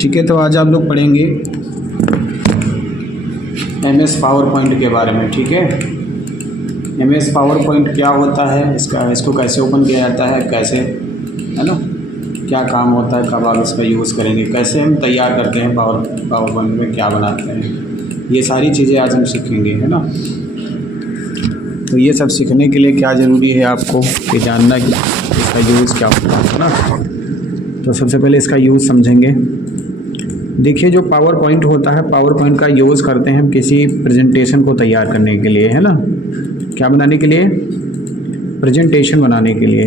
ठीक है, तो आज आप लोग पढ़ेंगे MS पावर पॉइंट के बारे में। ठीक है, MS पावर पॉइंट क्या होता है, इसको कैसे ओपन किया जाता है, कैसे, है ना, क्या काम होता है, कब आप इसका यूज़ करेंगे, कैसे हम तैयार करते हैं पावर पॉइंट में क्या बनाते हैं, ये सारी चीज़ें आज हम सीखेंगे, है ना। तो ये सब सीखने के लिए क्या ज़रूरी है आपको कि जानना कि इसका यूज़ क्या होता है ना। तो सबसे पहले इसका यूज़ समझेंगे। देखिए, जो पावर पॉइंट होता है, पावर पॉइंट का यूज़ करते हैं हम किसी प्रेजेंटेशन को तैयार करने के लिए, है ना। क्या बनाने के लिए? प्रेजेंटेशन बनाने के लिए।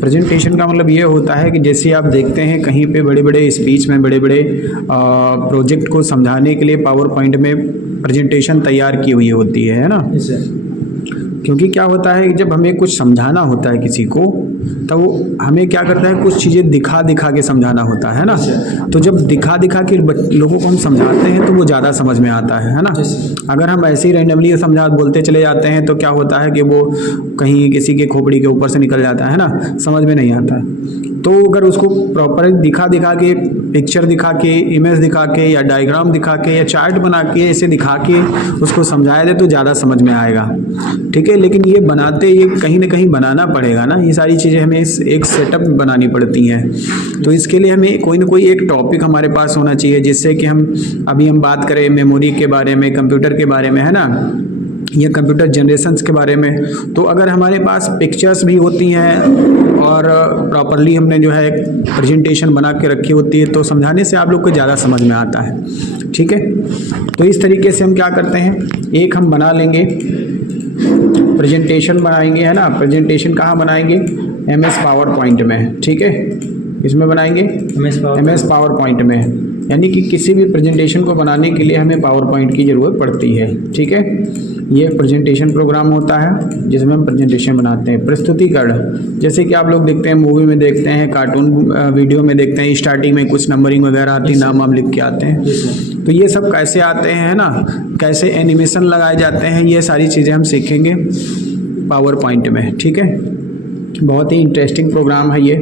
प्रेजेंटेशन का मतलब ये होता है कि जैसे आप देखते हैं कहीं पे बड़े बड़े स्पीच में बड़े बड़े प्रोजेक्ट को समझाने के लिए पावर पॉइंट में प्रेजेंटेशन तैयार की हुई होती है ना। क्योंकि क्या होता है कि जब हमें कुछ समझाना होता है किसी को, तो वो हमें क्या करता है, कुछ चीज़ें दिखा दिखा के समझाना होता है ना। तो जब दिखा दिखा के लोगों को हम समझाते हैं तो वो ज़्यादा समझ में आता है ना। अगर हम ऐसे ही रैंडमली बोलते चले जाते हैं तो क्या होता है कि वो कहीं किसी के खोपड़ी के ऊपर से निकल जाता है ना, समझ में नहीं आता। तो अगर उसको प्रॉपर दिखा दिखा के, पिक्चर दिखा के, इमेज दिखा के, या डायग्राम दिखा के, या चार्ट बना के, ऐसे दिखा के उसको समझाया दे तो ज़्यादा समझ में आएगा। ठीक है, लेकिन ये बनाते, ये कहीं ना कहीं बनाना पड़ेगा ना, ये सारी चीज़ें हमें एक सेटअप बनानी पड़ती हैं। तो इसके लिए हमें कोई ना कोई एक टॉपिक हमारे पास होना चाहिए, जिससे कि हम बात करें मेमोरी के बारे में, कंप्यूटर के बारे में, है ना, या कंप्यूटर जनरेशन्स के बारे में। तो अगर हमारे पास पिक्चर्स भी होती हैं और प्रॉपरली हमने जो है प्रेजेंटेशन बना के रखी होती है, तो समझाने से आप लोग को ज़्यादा समझ में आता है। ठीक है, तो इस तरीके से हम क्या करते हैं, एक हम बना लेंगे, प्रेजेंटेशन बनाएंगे, है ना। प्रेजेंटेशन कहाँ बनाएंगे? MS पावर पॉइंट में। ठीक है, इसमें बनाएंगे MS पावर पॉइंट में। यानी कि किसी भी प्रेजेंटेशन को बनाने के लिए हमें पावर पॉइंट की ज़रूरत पड़ती है। ठीक है, ये प्रेजेंटेशन प्रोग्राम होता है जिसमें हम प्रेजेंटेशन बनाते हैं। प्रस्तुतिकरण, जैसे कि आप लोग देखते हैं, मूवी में देखते हैं, कार्टून वीडियो में देखते हैं, स्टार्टिंग में कुछ नंबरिंग वगैरह आती है, नाम वाम लिख के आते हैं। तो ये सब कैसे आते हैं, है ना, कैसे एनिमेशन लगाए जाते हैं, ये सारी चीज़ें हम सीखेंगे पावर पॉइंट में। ठीक है, बहुत ही इंटरेस्टिंग प्रोग्राम है ये।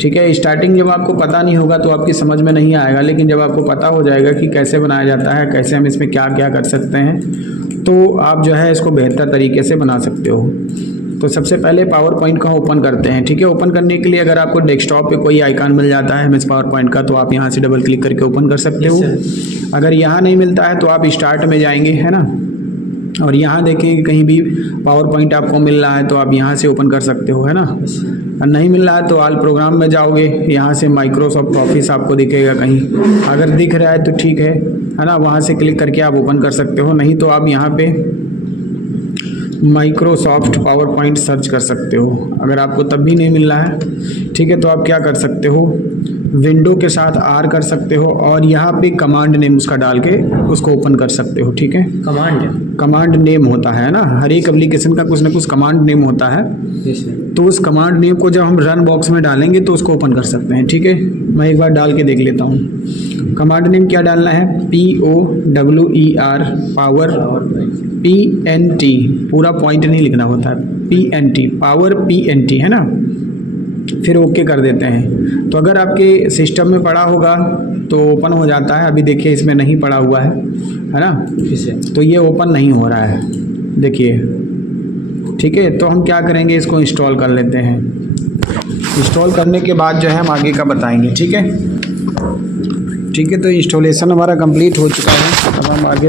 ठीक है, स्टार्टिंग जब आपको पता नहीं होगा तो आपकी समझ में नहीं आएगा, लेकिन जब आपको पता हो जाएगा कि कैसे बनाया जाता है, कैसे हम इसमें क्या क्या कर सकते हैं, तो आप जो है इसको बेहतर तरीके से बना सकते हो। तो सबसे पहले पावर पॉइंट का ओपन करते हैं। ठीक है, ओपन करने के लिए अगर आपको डेस्कटॉप पे कोई आइकन मिल जाता है MS पावर पॉइंट का, तो आप यहाँ से डबल क्लिक करके ओपन कर सकते हो। अगर यहाँ नहीं मिलता है तो आप स्टार्ट में जाएंगे, है ना, और यहाँ देखिए कहीं भी पावर पॉइंट आपको मिल रहा है तो आप यहाँ से ओपन कर सकते हो, है ना। और नहीं मिल रहा है तो ऑल प्रोग्राम में जाओगे, यहाँ से माइक्रोसॉफ्ट ऑफिस आपको दिखेगा कहीं, अगर दिख रहा है तो ठीक है ना, वहाँ से क्लिक करके आप ओपन कर सकते हो। नहीं तो आप यहाँ पे माइक्रोसॉफ्ट पावर पॉइंट सर्च कर सकते हो। अगर आपको तब भी नहीं मिल रहा है, ठीक है, तो आप क्या कर सकते हो, विंडो के साथ R कर सकते हो और यहाँ पे कमांड नेम उसका डाल के उसको ओपन कर सकते हो। ठीक है, कमांड नेम होता है ना, हर एक एप्लीकेशन का कुछ ना कुछ कमांड नेम होता है। तो उस कमांड नेम को जब हम रन बॉक्स में डालेंगे तो उसको ओपन कर सकते हैं। ठीक है, मैं एक बार डाल के देख लेता हूँ। कमांड नेम क्या डालना है? POWER पावर PNT, पूरा पॉइंट नहीं लिखना होता है, PNT पावर PNT, है ना। फिर ओके कर देते हैं। तो अगर आपके सिस्टम में पड़ा होगा तो ओपन हो जाता है। अभी देखिए इसमें नहीं पड़ा हुआ है ना, तो ये ओपन नहीं हो रहा है, देखिए। ठीक है, तो हम क्या करेंगे, इसको इंस्टॉल कर लेते हैं। इंस्टॉल करने के बाद जो है हम आगे का बताएंगे। ठीक है, ठीक है, तो इंस्टॉलेशन हमारा कंप्लीट हो चुका है। अब हम आगे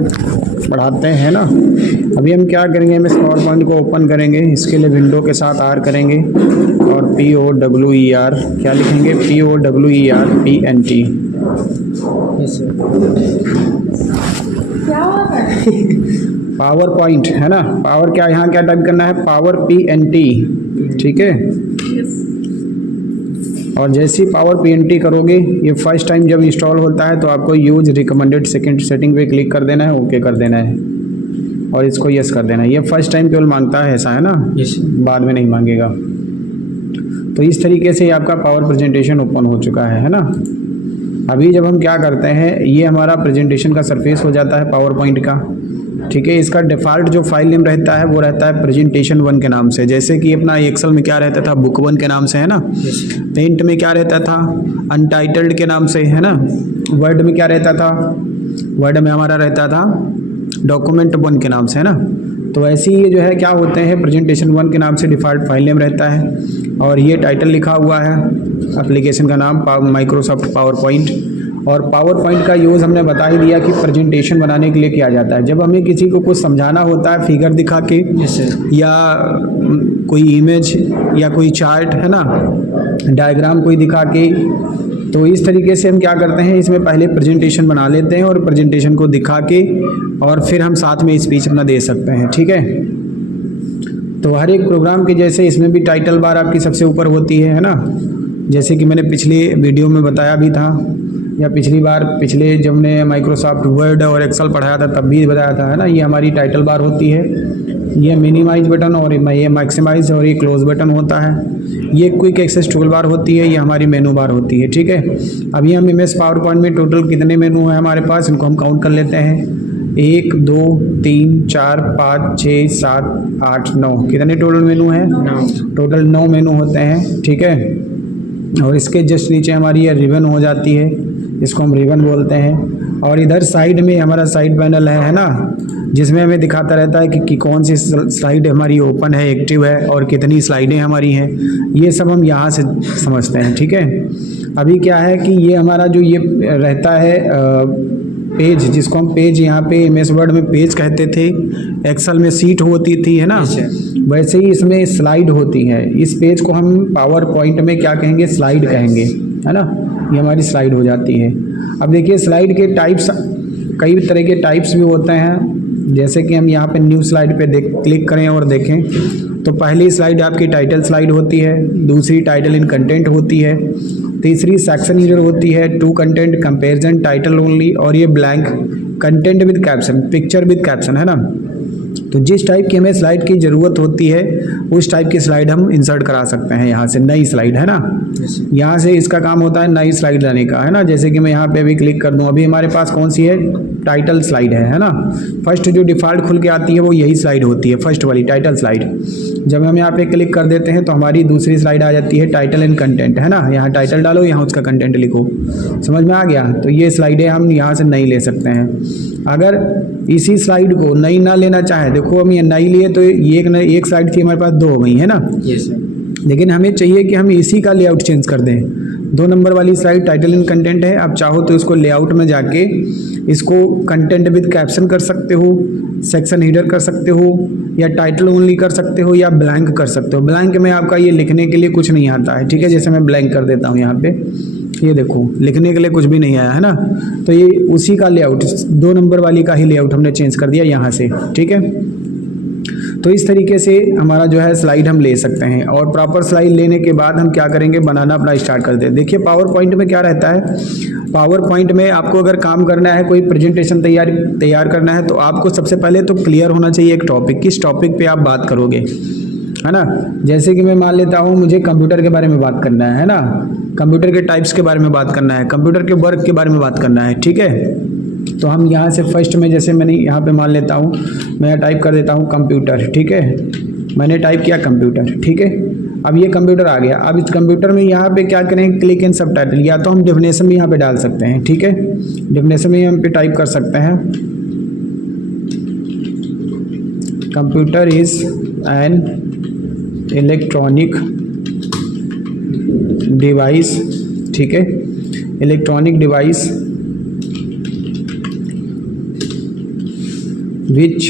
बढ़ाते हैं ना। अभी हम क्या करेंगे, MS पावर पॉइंट को ओपन करेंगे। इसके लिए विंडो के साथ R करेंगे और POWER क्या लिखेंगे, POWER PNT। पावर पॉइंट, है ना, पावर क्या, यहाँ क्या टाइप करना है, पावर PNT। ठीक है, और जैसे ही पावर PNT करोगे, ये फर्स्ट टाइम जब इंस्टॉल होता है तो आपको यूज रिकमेंडेड सेकंड सेटिंग पे क्लिक कर देना है, ओके कर देना है और इसको यस कर देना है। ये फर्स्ट टाइम केवल मांगता है, ऐसा है ना, बाद में नहीं मांगेगा। तो इस तरीके से आपका पावर प्रेजेंटेशन ओपन हो चुका है ना। अभी जब हम क्या करते हैं, ये हमारा प्रेजेंटेशन का सरफेस हो जाता है पावर पॉइंट का। ठीक है। इसका डिफ़ॉल्ट जो फाइल नेम रहता है वो रहता है प्रेजेंटेशन 1 के नाम से, जैसे कि अपना एक्सेल में क्या रहता था, बुक 1 के नाम से, है ना। पेंट में क्या रहता था, अनटाइटल्ड के नाम से, है ना। वर्ड में क्या रहता था, वर्ड में हमारा रहता था डॉक्यूमेंट 1 के नाम से, है ना। तो ऐसे ही ये जो है क्या होते हैं, प्रेजेंटेशन 1 के नाम से डिफ़ॉल्ट फाइल नेम रहता है, और ये टाइटल लिखा हुआ है एप्लीकेशन का नाम माइक्रोसॉफ्ट पावर पॉइंट। और पावर पॉइंट का यूज़ हमने बता ही दिया कि प्रेजेंटेशन बनाने के लिए किया जाता है। जब हमें किसी को कुछ समझाना होता है फिगर दिखा के, या कोई इमेज या कोई चार्ट, है ना, डायग्राम कोई दिखा के, तो इस तरीके से हम क्या करते हैं, इसमें पहले प्रेजेंटेशन बना लेते हैं और प्रेजेंटेशन को दिखा के और फिर हम साथ में स्पीच अपना दे सकते हैं, ठीक है। तो हर एक प्रोग्राम के जैसे इसमें भी टाइटल बार आपकी सबसे ऊपर होती है ना, जैसे कि मैंने पिछले वीडियो में बताया भी था, या पिछले जब हमने माइक्रोसॉफ्ट वर्ड और एक्सेल पढ़ाया था तब भी बताया था, है ना। ये हमारी टाइटल बार होती है, ये मिनिमाइज बटन और ये मैक्सिमाइज और ये क्लोज बटन होता है, ये क्विक एक्सेस टूल बार होती है, ये हमारी मेनू बार होती है, ठीक है। अभी हम एमएस पावर पॉइंट में टोटल कितने मेनू हैं हमारे पास, इनको हम काउंट कर लेते हैं। 1 2 3 4 5 6 7 8 9, कितने टोटल मेनू हैं, टोटल 9 मेनू होते हैं, ठीक है। और इसके जस्ट नीचे हमारी ये रिबन हो जाती है, इसको हम रिबन बोलते हैं। और इधर साइड में हमारा साइड पैनल है ना, जिसमें हमें दिखाता रहता है कि कौन सी स्लाइड हमारी ओपन है, एक्टिव है, और कितनी स्लाइडें हमारी हैं, ये सब हम यहाँ से समझते हैं, ठीक है। अभी क्या है कि ये हमारा जो ये रहता है पेज, जिसको हम पेज यहाँ पे एमएस वर्ड में पेज कहते थे, एक्सेल में सीट होती थी, है ना, वैसे ही इसमें स्लाइड होती है। इस पेज को हम पावर पॉइंट में क्या कहेंगे, स्लाइड कहेंगे, है ना। ये हमारी स्लाइड हो जाती है। अब देखिए स्लाइड के टाइप्स, कई तरह के टाइप्स भी होते हैं, जैसे कि हम यहाँ पे न्यू स्लाइड पे क्लिक करें और देखें तो पहली स्लाइड आपकी टाइटल स्लाइड होती है, दूसरी टाइटल इन कंटेंट होती है, तीसरी सेक्शन लीडर होती है, 2 कंटेंट, कंपैरिजन, टाइटल ओनली, और ये blank content with caption, picture with caption, है ना। तो जिस टाइप की हमें स्लाइड की ज़रूरत होती है उस टाइप की स्लाइड हम इंसर्ट करा सकते हैं यहाँ से, नई स्लाइड, है ना। यहाँ से इसका काम होता है नई स्लाइड लाने का, है ना। जैसे कि मैं यहाँ पे अभी क्लिक कर दूँ, अभी हमारे पास कौन सी है, टाइटल स्लाइड है ना। फर्स्ट जो डिफ़ॉल्ट खुल के आती है वो यही स्लाइड होती है, फर्स्ट वाली टाइटल स्लाइड। जब हम यहाँ पे क्लिक कर देते हैं तो हमारी दूसरी स्लाइड आ जाती है, टाइटल एंड कंटेंट, है ना। यहाँ टाइटल डालो, यहाँ उसका कंटेंट लिखो, समझ में आ गया। तो ये स्लाइडें हम यहाँ से नई ले सकते हैं। अगर इसी स्लाइड को नई ना लेना चाहे, देखो हम ये नई लिए तो ये एक स्लाइड थी हमारे पास, 2 हो गई, है ना। लेकिन हमें चाहिए कि हम इसी का लेआउट चेंज कर दें। 2 नंबर वाली स्लाइड टाइटल एंड कंटेंट है, आप चाहो तो इसको लेआउट में जाके इसको कंटेंट विद कैप्शन कर सकते हो, सेक्शन हीडर कर सकते हो, या टाइटल ओनली कर सकते हो, या ब्लैंक कर सकते हो। ब्लैंक में आपका ये लिखने के लिए कुछ नहीं आता है, ठीक है। जैसे मैं ब्लैंक कर देता हूँ यहाँ पे, ये देखो लिखने के लिए कुछ भी नहीं आया, है ना। तो ये उसी का लेआउट, 2 नंबर वाली का ही लेआउट हमने चेंज कर दिया यहाँ से, ठीक है। तो इस तरीके से हमारा जो है स्लाइड हम ले सकते हैं। और प्रॉपर स्लाइड लेने के बाद हम क्या करेंगे, बनाना अपना स्टार्ट कर दें। देखिए पावर पॉइंट में क्या रहता है, पावर पॉइंट में आपको अगर काम करना है, कोई प्रेजेंटेशन तैयार करना है, तो आपको सबसे पहले तो क्लियर होना चाहिए एक टॉपिक, किस टॉपिक पे आप बात करोगे, है ना। जैसे कि मैं मान लेता हूँ मुझे कंप्यूटर के बारे में बात करना है ना, कंप्यूटर के टाइप्स के बारे में बात करना है, कंप्यूटर के वर्क के बारे में बात करना है, ठीक है। तो हम यहाँ से फर्स्ट में, जैसे मैंने यहाँ पे मान लेता हूँ, मैं टाइप कर देता हूँ कंप्यूटर, ठीक है। मैंने टाइप किया कंप्यूटर, ठीक है। अब ये कंप्यूटर आ गया। अब इस कंप्यूटर में यहाँ पे क्या करें, क्लिक इन सब टाइटल, या तो हम डेफिनेशन भी यहाँ पे डाल सकते हैं, ठीक है। डेफिनेशन में यहाँ पे टाइप कर सकते हैं, computer is an electronic device, ठीक है। Electronic device which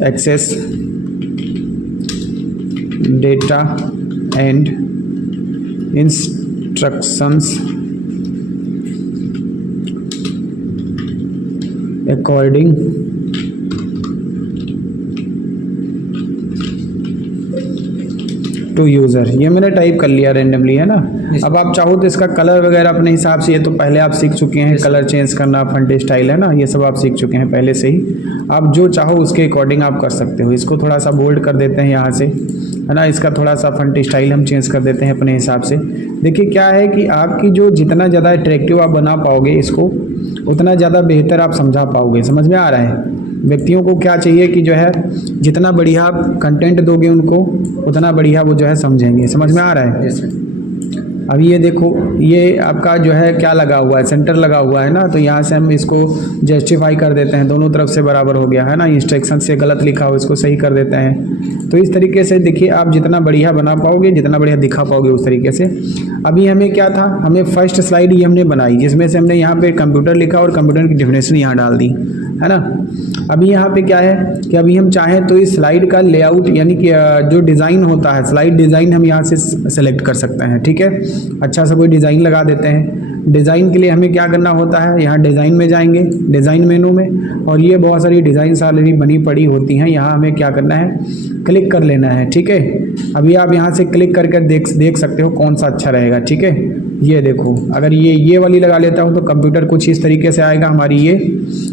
access data and instructions according to user. ये मैंने टाइप कर लिया रेंडमली, है ना। अब आप चाहो तो इसका कलर वगैरह अपने हिसाब से, ये तो पहले आप सीख चुके हैं, कलर चेंज करना, फंट स्टाइल, है ना, ये सब आप सीख चुके हैं पहले से ही। आप जो चाहो उसके अकॉर्डिंग आप कर सकते हो। इसको थोड़ा सा बोल्ड कर देते हैं यहाँ से, है ना। इसका थोड़ा सा फंट स्टाइल हम चेंज कर देते हैं अपने हिसाब से। देखिए क्या है कि आपकी जो जितना ज़्यादा अट्रैक्टिव आप बना पाओगे इसको, उतना ज़्यादा बेहतर आप समझा पाओगे। समझ में आ रहा है? व्यक्तियों को क्या चाहिए कि जो है जितना बढ़िया आप कंटेंट दोगे उनको, उतना बढ़िया वो जो है समझेंगे। समझ में आ रहा है? Yes sir. अब ये देखो, ये आपका जो है क्या लगा हुआ है, सेंटर लगा हुआ है ना, तो यहाँ से हम इसको जस्टिफाई कर देते हैं, दोनों तरफ से बराबर हो गया है ना। इंस्ट्रक्शन से गलत लिखा हो इसको सही कर देते हैं। तो इस तरीके से देखिए आप जितना बढ़िया बना पाओगे, जितना बढ़िया दिखा पाओगे उस तरीके से। अभी हमें क्या था, हमें फर्स्ट स्लाइड ये हमने बनाई जिसमें से हमने यहाँ पे कंप्यूटर लिखा और कंप्यूटर की डेफिनेशन यहाँ डाल दी, है ना। अभी यहाँ पे क्या है कि अभी हम चाहें तो इस स्लाइड का लेआउट यानी कि जो डिज़ाइन होता है, स्लाइड डिज़ाइन हम यहाँ से सेलेक्ट कर सकते हैं। ठीक है, अच्छा सा कोई डिज़ाइन लगा देते हैं। डिज़ाइन के लिए हमें क्या करना होता है, यहाँ डिज़ाइन में जाएंगे, डिज़ाइन मेनू में, और ये बहुत सारी डिज़ाइन ऑलरेडी बनी पड़ी होती हैं। यहाँ हमें क्या करना है, क्लिक कर लेना है। ठीक है, अभी आप यहाँ से क्लिक करके देख सकते हो कौन सा अच्छा रहेगा। ठीक है, ये देखो, अगर ये वाली लगा लेता हूँ तो कंप्यूटर कुछ इस तरीके से आएगा, हमारी ये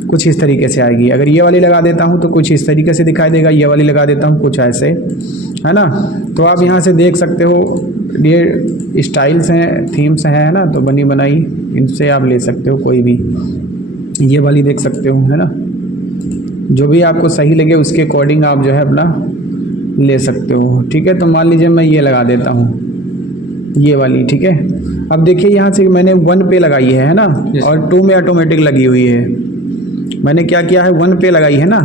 कुछ इस तरीके से आएगी। अगर ये वाली लगा देता हूँ तो कुछ इस तरीके से दिखाई देगा, ये वाली लगा देता हूँ कुछ ऐसे, है ना। तो आप यहाँ से देख सकते हो ये स्टाइल्स हैं, थीम्स हैं, है ना, तो बनी बनाई इनसे आप ले सकते हो कोई भी। ये वाली देख सकते हो, है ना, जो भी आपको सही लगे उसके अकॉर्डिंग आप जो है अपना ले सकते हो। ठीक है, तो मान लीजिए मैं ये लगा देता हूँ, ये वाली। ठीक है, अब देखिए यहाँ से मैंने 1 पे लगाई है ना, और 2 में ऑटोमेटिक लगी हुई है। मैंने क्या किया है, 1 पे लगाई है ना,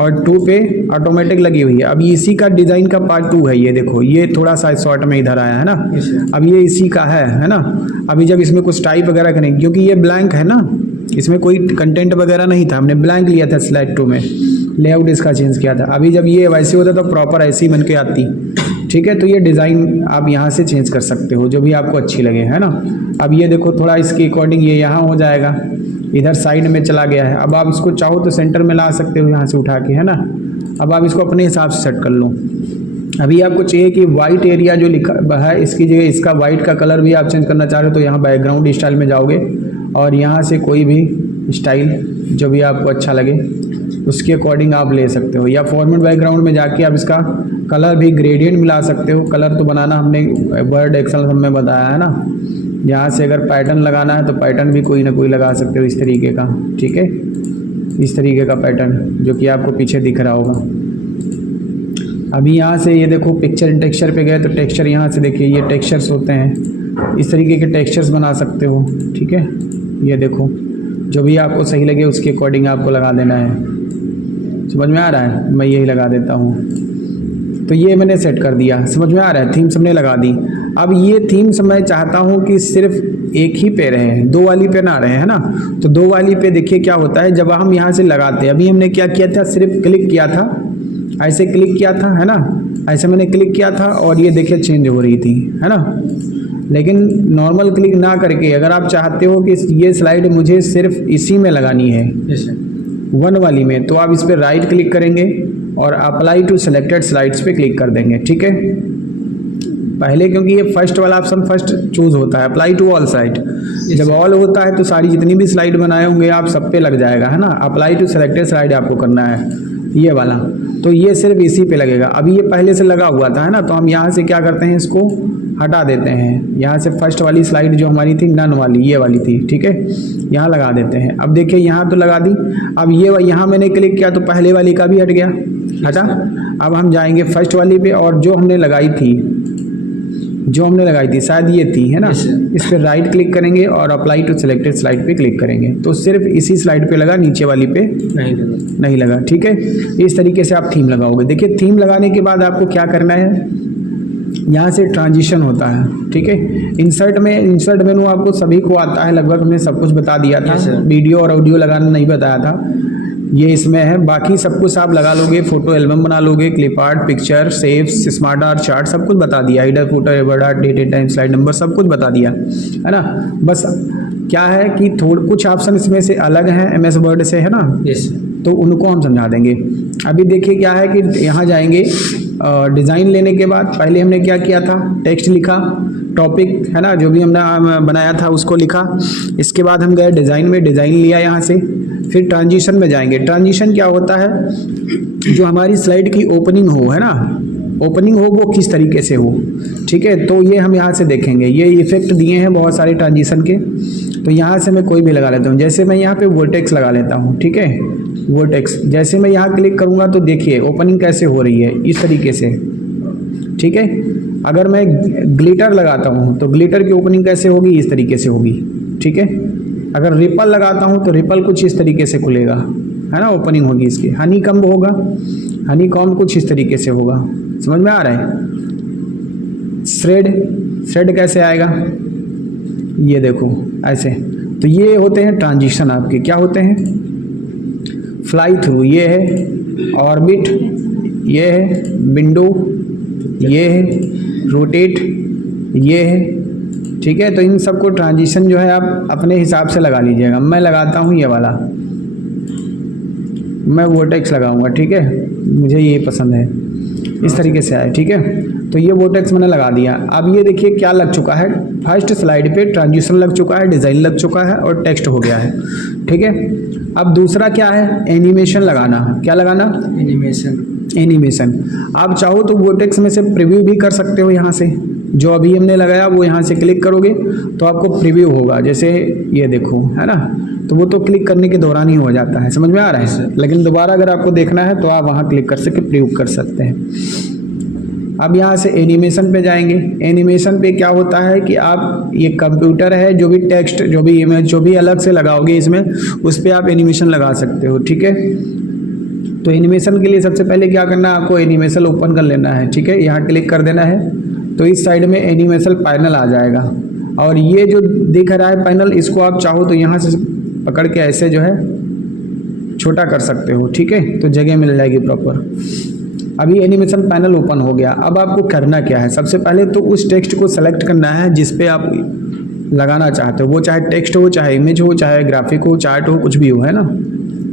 और 2 पे ऑटोमेटिक लगी हुई है। अब इसी का डिज़ाइन का पार्ट 2 है, ये देखो, ये थोड़ा सा शॉर्ट में इधर आया है ना। अब ये इसी का है ना। अभी जब इसमें कुछ टाइप वगैरह करेंगे, क्योंकि ये ब्लैंक है ना, इसमें कोई कंटेंट वगैरह नहीं था, हमने ब्लैंक लिया था स्लाइड 2 में, लेआउट इसका चेंज किया था। अभी जब ये वैसे होता तो प्रॉपर ऐसी बन के आती। ठीक है, तो ये डिज़ाइन आप यहाँ से चेंज कर सकते हो जो भी आपको अच्छी लगे, है ना। अब ये देखो थोड़ा इसके अकॉर्डिंग ये यहाँ हो जाएगा, इधर साइड में चला गया है। अब आप इसको चाहो तो सेंटर में ला सकते हो यहाँ से उठा के, है ना। अब आप इसको अपने हिसाब से सेट कर लो। अभी आपको चाहिए कि वाइट एरिया जो लिखा है इसकी जगह इसका वाइट का कलर भी आप चेंज करना चाह रहे हो, तो यहाँ बैकग्राउंड स्टाइल में जाओगे और यहाँ से कोई भी स्टाइल जो भी आपको अच्छा लगे उसके अकॉर्डिंग आप ले सकते हो। या फॉर्मेट बैकग्राउंड में जाके आप इसका कलर भी ग्रेडियंट मिला सकते हो। कलर तो बनाना हमने वर्ड एक्सेल में बताया है ना। यहाँ से अगर पैटर्न लगाना है तो पैटर्न भी कोई ना कोई लगा सकते हो इस तरीके का। ठीक है, इस तरीके का पैटर्न जो कि आपको पीछे दिख रहा होगा। अभी यहाँ से ये देखो पिक्चर टेक्सचर पे गए तो टेक्सचर यहाँ से देखिए ये टेक्सचर्स होते हैं, इस तरीके के टेक्सचर्स बना सकते हो। ठीक है, ये देखो जो भी आपको सही लगे उसके अकॉर्डिंग आपको लगा देना है। समझ में आ रहा है? मैं यही लगा देता हूँ। तो ये मैंने सेट कर दिया, समझ में आ रहा है? थीम्स हमने लगा दी। अब ये थीम्स मैं चाहता हूँ कि सिर्फ एक ही पे रहे, 2 वाली पे ना रहे, है ना। तो 2 वाली पे देखिए क्या होता है जब हम यहाँ से लगाते हैं। अभी हमने क्या किया था, सिर्फ क्लिक किया था, ऐसे क्लिक किया था, है ना, ऐसे मैंने क्लिक किया था और ये देखिए चेंज हो रही थी, है ना। लेकिन नॉर्मल क्लिक ना करके अगर आप चाहते हो कि ये स्लाइड मुझे सिर्फ इसी में लगानी है, 1 वाली में, तो आप इस पर राइट क्लिक करेंगे और अप्लाई टू सिलेक्टेड स्लाइड्स पे क्लिक कर देंगे। ठीक है, पहले क्योंकि ये फर्स्ट वाला ऑप्शन फर्स्ट चूज होता है, अप्लाई टू ऑल स्लाइड। जब ऑल होता है तो सारी जितनी भी स्लाइड बनाए होंगे आप सब पे लग जाएगा, है ना। अप्लाई टू सिलेक्टेड स्लाइड आपको करना है ये वाला, तो ये सिर्फ इसी पे लगेगा। अभी ये पहले से लगा हुआ था, है ना, तो हम यहाँ से क्या करते हैं, इसको हटा देते हैं। यहाँ से फर्स्ट वाली स्लाइड जो हमारी थी नन वाली, ये वाली थी, ठीक है, यहाँ लगा देते हैं। अब देखिए यहाँ तो लगा दी। अब ये यहाँ मैंने क्लिक किया तो पहले वाली का भी हट गया, हटा। अब हम जाएंगे फर्स्ट वाली पे और जो हमने लगाई थी शायद ये थी, है ना, इस पर राइट क्लिक करेंगे और अप्लाई टू सिलेक्टेड स्लाइड पे क्लिक करेंगे तो सिर्फ इसी स्लाइड पे लगा, नीचे वाली पे नहीं लगा। ठीक है, इस तरीके से आप थीम लगाओगे। देखिए थीम लगाने के बाद आपको क्या करना है, यहाँ से ट्रांजिशन होता है। ठीक है, इंसर्ट मेनू आपको सभी को आता है, लगभग हमने सब कुछ बता दिया था। वीडियो और ऑडियो लगाना नहीं बताया था, ये इसमें है। बाकी सब कुछ आप लगा लोगे, फोटो एल्बम बना लोगे, क्लिप आर्ट, पिक्चर, सेव्स, स्मार्ट आर्ट, चार्ट, सब कुछ बता दिया। Header, footer, word art, date, time, slide number, सब कुछ बता दिया, है ना। बस क्या है कि कुछ ऑप्शन इसमें से अलग हैं MS वर्ड से, है ना, तो उनको हम समझा देंगे। अभी देखिए क्या है कि यहाँ जाएंगे, डिज़ाइन लेने के बाद पहले हमने क्या किया था, टेक्स्ट लिखा, टॉपिक, है ना, जो भी हमने बनाया था उसको लिखा। इसके बाद हम गए डिज़ाइन में, डिज़ाइन लिया यहाँ से। फिर ट्रांजिशन में जाएंगे। ट्रांजिशन क्या होता है, जो हमारी स्लाइड की ओपनिंग हो, है ना, ओपनिंग हो वो किस तरीके से हो, ठीक है। तो ये हम यहाँ से देखेंगे, ये इफेक्ट दिए हैं बहुत सारे ट्रांजिशन के। तो यहाँ से मैं कोई भी लगा लेता हूँ, जैसे मैं यहाँ पे वर्टेक्स लगा लेता हूँ, ठीक है। वर्टेक्स जैसे मैं यहाँ क्लिक करूँगा तो देखिए ओपनिंग कैसे हो रही है, इस तरीके से, ठीक है। अगर मैं ग्लिटर लगाता हूँ तो ग्लिटर की ओपनिंग कैसे होगी, इस तरीके से होगी, ठीक है। अगर रिपल लगाता हूँ तो रिपल कुछ इस तरीके से खुलेगा, है ना, ओपनिंग होगी इसकी। हनी कॉम्ब होगा, हनी कॉम्ब कुछ इस तरीके से होगा, समझ में आ रहा है। श्रेड कैसे आएगा, ये देखो ऐसे। तो ये होते हैं ट्रांजिशन आपके, क्या होते हैं, फ्लाई थ्रू ये है, ऑर्बिट ये है, विंडो ये है, रोटेट ये है, ठीक है। तो इन सबको ट्रांजिशन जो है आप अपने हिसाब से लगा लीजिएगा। मैं लगाता हूँ ये वाला, मैं वोटेक्स लगाऊंगा, ठीक है, मुझे ये पसंद है, इस तरीके से आए, ठीक है। तो ये वोटेक्स मैंने लगा दिया। अब ये देखिए क्या लग चुका है, फर्स्ट स्लाइड पे ट्रांजिशन लग चुका है, डिज़ाइन लग चुका है और टेक्स्ट हो गया है, ठीक है। अब दूसरा क्या है, एनिमेशन लगाना। क्या लगाना, एनिमेशन। आप चाहो तो वोटेक्स में से प्रीव्यू भी कर सकते हो, यहाँ से जो अभी हमने लगाया वो यहाँ से क्लिक करोगे तो आपको प्रीव्यू होगा, जैसे ये देखो, है ना। तो वो तो क्लिक करने के दौरान ही हो जाता है, समझ में आ रहा है। लेकिन दोबारा अगर आपको देखना है तो आप वहाँ क्लिक कर सके प्रीव्यू कर सकते हैं। अब यहाँ से एनिमेशन पे जाएंगे। एनिमेशन पे क्या होता है कि आप ये कंप्यूटर है, जो भी टेक्स्ट, जो भी इमेज, जो भी अलग से लगाओगे इसमें, उस पर आप एनिमेशन लगा सकते हो, ठीक है। तो एनिमेशन के लिए सबसे पहले क्या करना है, आपको एनिमेशन ओपन कर लेना है, ठीक है। यहाँ क्लिक कर देना है तो इस साइड में एनिमेशन पैनल आ जाएगा। और ये जो दिख रहा है पैनल, इसको आप चाहो तो यहाँ से पकड़ के ऐसे जो है छोटा कर सकते हो, ठीक है। तो जगह मिल जाएगी प्रॉपर। अभी एनिमेशन पैनल ओपन हो गया। अब आपको करना क्या है, सबसे पहले तो उस टेक्स्ट को सेलेक्ट करना है जिस पे आप लगाना चाहते हो, वो चाहे टेक्स्ट हो, चाहे इमेज हो, चाहे ग्राफिक हो, चार्ट हो, कुछ भी हो, है ना।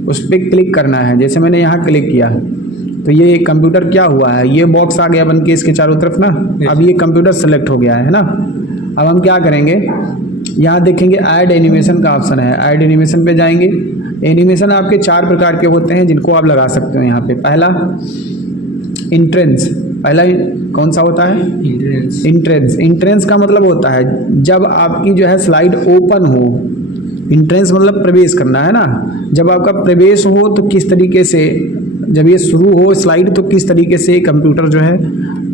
उस पर क्लिक करना है। जैसे मैंने यहाँ क्लिक किया तो ये कंप्यूटर क्या हुआ है, ये बॉक्स आ गया बन के इसके चारों तरफ ना। अब ये कंप्यूटर सेलेक्ट हो गया है ना। अब हम क्या करेंगे, यहाँ देखेंगे ऐड एनिमेशन का ऑप्शन है, ऐड एनिमेशन पे जाएंगे। एनिमेशन आपके 4 प्रकार के होते हैं जिनको आप लगा सकते हो यहाँ पे। पहला इंट्रेंस, पहला कौन सा होता है, इंट्रेंस। इंट्रेंस का मतलब होता है जब आपकी जो है स्लाइड ओपन हो। इंट्रेंस मतलब प्रवेश करना, है ना। जब आपका प्रवेश हो तो किस तरीके से, जब ये शुरू हो स्लाइड तो किस तरीके से कंप्यूटर जो है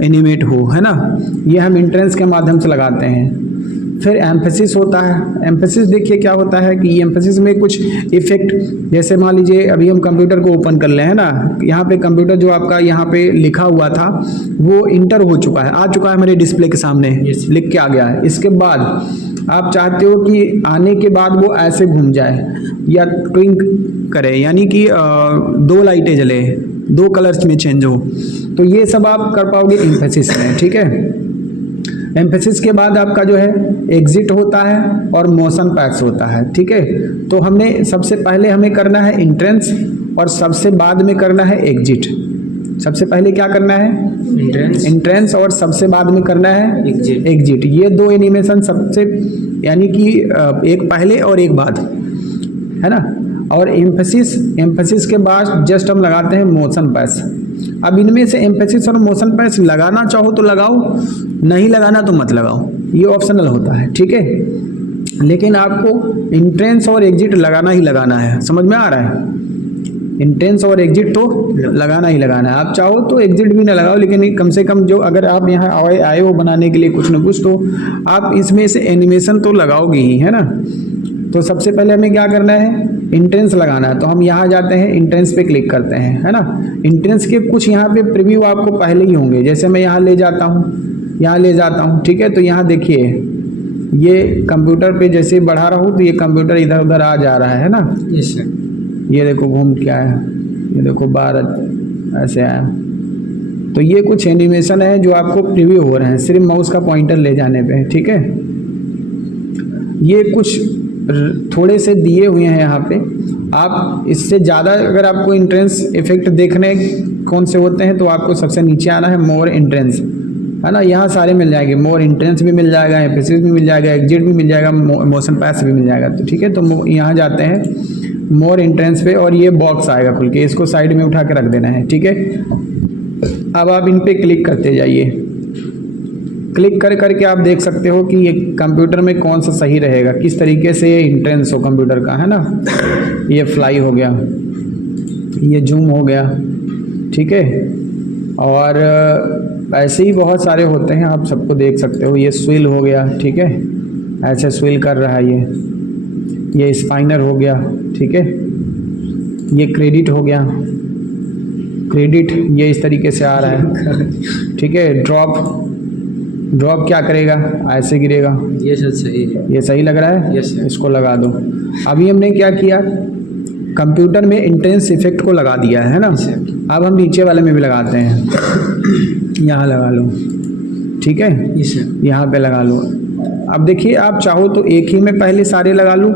एनिमेट हो, है ना। ये हम इंट्रेंस के माध्यम से लगाते हैं। फिर एम्फेसिस होता है। एम्फेसिस देखिए क्या होता है कि एम्फेसिस में कुछ इफेक्ट, जैसे मान लीजिए अभी हम कंप्यूटर को ओपन कर ले, है ना। यहाँ पे कंप्यूटर जो आपका यहाँ पे लिखा हुआ था वो इंटर हो चुका है, आ चुका है मेरे डिस्प्ले के सामने, लिख के आ गया है। इसके बाद आप चाहते हो कि आने के बाद वो ऐसे घूम जाए या ट्विंक करे, यानी कि 2 लाइटें जले, 2 कलर्स में चेंज हो, तो ये सब आप कर पाओगे एम्फेसिस में, ठीक है। एम्फेसिस के बाद आपका जो है एग्जिट होता है और मोशन पैक्स होता है, ठीक है। तो हमने सबसे पहले हमें करना है इंट्रेंस और सबसे बाद में करना है एग्जिट। सबसे पहले क्या करना है, इंट्रेंस और सबसे बाद में करना है एग्जिट। ये 2 एनिमेशन सबसे, यानी कि एक पहले और एक बाद, है ना। और एम्फेसिस के बाद जस्ट हम लगाते हैं मोशन पैच। अब इनमें से एम्फेसिस और मोशन पैच लगाना चाहो तो लगाओ, नहीं लगाना तो मत लगाओ, ये ऑप्शनल होता है, ठीक है। लेकिन आपको इंट्रेंस और एग्जिट लगाना ही लगाना है, समझ में आ रहा है। इंट्रेंस और एग्जिट तो लगाना ही लगाना है। आप चाहो तो एग्जिट भी ना लगाओ, लेकिन कम से कम जो अगर आप यहाँ आए हो बनाने के लिए कुछ ना कुछ, तो आप इसमें से एनिमेशन तो लगाओगे ही, है ना। तो सबसे पहले हमें क्या करना है, इंट्रेंस लगाना है। तो हम यहाँ जाते हैं, इंट्रेंस पे क्लिक करते हैं, है ना। इंट्रेंस के कुछ यहाँ पे प्रीव्यू आपको पहले ही होंगे, जैसे मैं यहाँ ले जाता हूँ, यहाँ ले जाता हूँ, ठीक है। तो यहाँ देखिए ये कंप्यूटर पे जैसे बढ़ा रहा हूँ तो ये कंप्यूटर इधर उधर आ जा रहा है ना। ये देखो घूम के आया, ये देखो भारत ऐसे आया। तो ये कुछ एनिमेशन है जो आपको प्रीव्यू हो रहे हैं सिर्फ माउस का पॉइंटर ले जाने पे, ठीक है। ये कुछ थोड़े से दिए हुए हैं यहाँ पे। आप इससे ज़्यादा अगर आपको इंट्रेंस इफेक्ट देखने कौन से होते हैं तो आपको सबसे नीचे आना है, मोर इंट्रेंस, है ना। यहाँ सारे मिल जाएंगे, मोर इंट्रेंस भी मिल जाएगा, एम्फेसिस भी मिल जाएगा, एग्जिट भी मिल जाएगा, मोशन पैच भी मिल जाएगा। तो ठीक है, तो यहाँ जाते हैं मोर इंट्रेंस पे और ये बॉक्स आएगा खुल के, इसको साइड में उठा के रख देना है, ठीक है। अब आप इन पे क्लिक करते जाइए। क्लिक कर करके आप देख सकते हो कि ये कंप्यूटर में कौन सा सही रहेगा, किस तरीके से ये इंटेंस हो कंप्यूटर का, है ना। ये फ्लाई हो गया, ये जूम हो गया, ठीक है। और ऐसे ही बहुत सारे होते हैं, आप सबको देख सकते हो। ये स्विल हो गया, ठीक है, ऐसे स्विल कर रहा है ये स्पाइनर हो गया, ठीक है। ये क्रेडिट हो गया, क्रेडिट ये इस तरीके से आ रहा है, ठीक है। ड्रॉप क्या करेगा, ऐसे गिरेगा। ये सही है, ये सही लग रहा है, यस। इसको लगा दो। अभी हमने क्या किया, कंप्यूटर में इंटेंस इफेक्ट को लगा दिया है ना। अब हम नीचे वाले में भी लगाते हैं, यहाँ लगा लो, ठीक है, यहाँ पे लगा लो। अब देखिए, आप चाहो तो एक ही में पहले सारे लगा लो,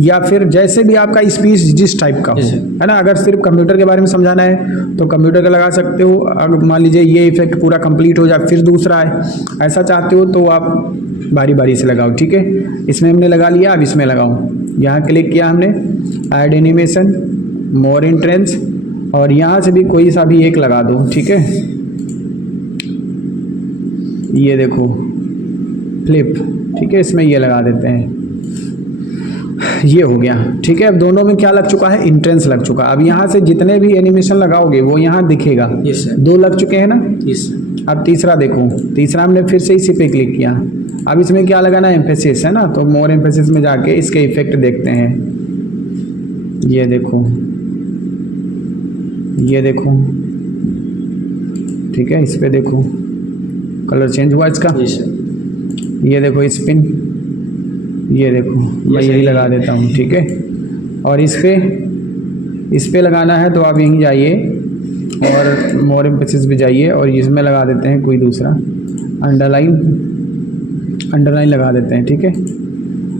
या फिर जैसे भी आपका स्पीच जिस टाइप का हो, है ना। अगर सिर्फ कंप्यूटर के बारे में समझाना है तो कंप्यूटर का लगा सकते हो। अगर मान लीजिए ये इफेक्ट पूरा कंप्लीट हो जाए फिर दूसरा है, ऐसा चाहते हो तो आप बारी बारी से लगाओ, ठीक है। इसमें हमने लगा लिया, अब इसमें लगाओ। यहाँ क्लिक किया हमने, ऐड एनिमेशन, मोर इंट्रेंस, और यहाँ से भी कोई सा भी एक लगा दो, ठीक है। ये देखो फ्लिप, ठीक है, इसमें ये लगा देते हैं। ये हो गया, ठीक है। अब दोनों में क्या लग चुका है, इंट्रेंस लग चुका। अब यहाँ से जितने भी एनिमेशन लगाओगे वो यहाँ दिखेगा। Yes sir. 2 लग चुके हैं ना। यस। अब तीसरा देखो, तीसरा हमने फिर से इसी पे क्लिक किया। अब इसमें क्या लगाना है, एम्फेसिस, है ना। तो मोर एम्फेसिस में जाके इसके इफेक्ट देखते हैं। ये देखो, ये देखो, ठीक है। इस पे देखो कलर चेंज हुआ इसका। ये देखो स्पिन, ये देखो, मैं यही लगा देता हूँ, ठीक है। और इस पे लगाना है तो आप यहीं जाइए और मोर एम्फेसिस पे जाइए और इसमें लगा देते हैं कोई दूसरा, अंडरलाइन लगा देते हैं, ठीक है।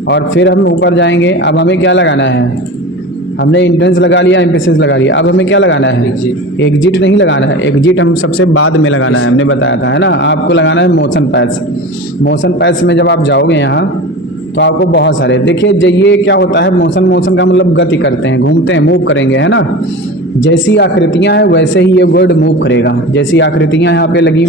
और फिर हम ऊपर जाएंगे। अब हमें क्या लगाना है, हमने इंटेंस लगा लिया, एम्फेसिस लगा लिया। अब हमें क्या लगाना है, एग्जिट नहीं लगाना है। एग्जिट हम सबसे बाद में लगाना है, हमने बताया था, है ना। आपको लगाना है मोशन पैच। मोशन पैच में जब आप जाओगे यहाँ तो आपको बहुत सारे, देखिए ये क्या होता है, मोशन का मतलब गति करते हैं, घूमते हैं, मूव करेंगे, है ना। जैसी आकृतियाँ हैं वैसे ही ये वर्ड मूव करेगा। जैसी आकृतियाँ यहाँ पे लगी